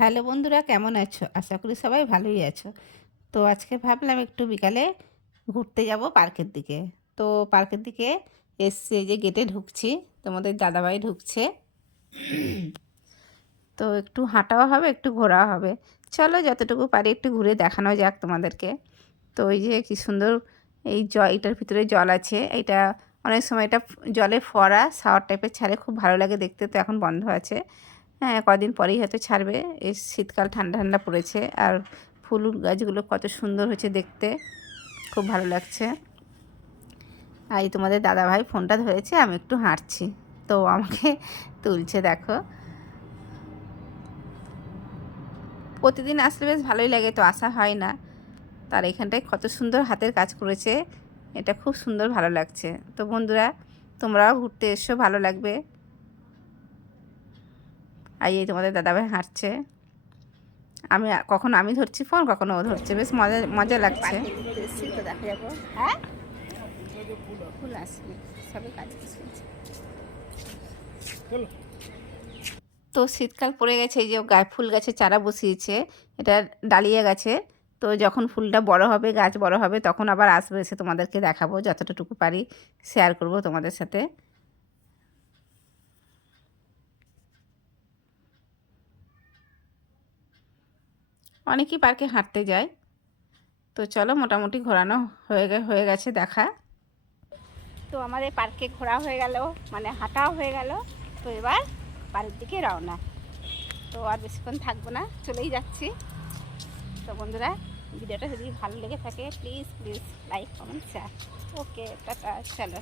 Hello বন্ধুরা, কেমন আছো? আশা করি সবাই ভালোই আছো। তো আজকে ভাবলাম একটু বিকালে ঘুরতে যাব পার্কের দিকে। তো পার্কের দিকে এসছি, এই যে গেটে ঢুকছি, তোমাদের দাদাভাই ঢুকছে। তো একটু হাঁটাও হবে, একটু ঘোরাও হবে। চলো যতটুকু পারি একটু ঘুরে দেখানো যাক তোমাদেরকে। তো এই যে কি সুন্দর এই এটার ভিতরে জল আছে। এটা অনেক সময় এটা জলে ফোয়ারা শাওয়ার টাইপের ছাড়ে, খুব ভালো লাগে দেখতে। তো এখন বন্ধ আছে, হ্যাঁ কদিন পরেই হয়তো ছাড়বে। এই শীতকাল ঠান্ডা ঠান্ডা পড়েছে, আর ফুল গাছগুলো কত সুন্দর হয়েছে দেখতে, খুব ভালো লাগছে। আর এই তোমাদের দাদাভাই ফোনটা ধরেছে, আমি একটু হাঁটছি, তো আমাকে তুলছে দেখো। প্রতিদিন আসলে বেশ ভালোই লাগে, তো আসা হয় না। তার এখানটায় কত সুন্দর হাতের কাজ করেছে, এটা খুব সুন্দর ভালো লাগছে। তো বন্ধুরা, তোমরাও ঘুরতে এসো, ভালো লাগবে। আর এই তোমাদের দাদাভাই হাঁটছে, কখনো আমি ধরছি ফোন, কখনো ও ধরছে, বেশ মজা মজা লাগছে। তো দেখা যাবো, হ্যাঁ ফুল আসবে, সবই কাজ করছে। তো শীতকাল পড়ে গেছে, এই যে ফুল গাছে চারা বসিয়েছে, এটা ডালিয়া গাছে। তো যখন ফুলটা বড় হবে, গাছ বড় হবে, তখন আবার আসবে, এসে তোমাদেরকে দেখাবো, যতটুকু পারি শেয়ার করব তোমাদের সাথে। অনেকেই পার্কে হাঁটতে যায়। তো চলো, মোটামুটি ঘোরানো হয়ে গেছে দেখা। তো আমাদের পার্কে ঘোরা হয়ে গেল, মানে হাঁটাও হয়ে গেল। তো এবার বাড়ির দিকে রওনা। তো আর বেশিক্ষণ থাকবো না, চলেই যাচ্ছি। তো বন্ধুরা, ভিডিওটা যদি ভালো লেগে থাকে please please like comment share. Okay, tata, চলো।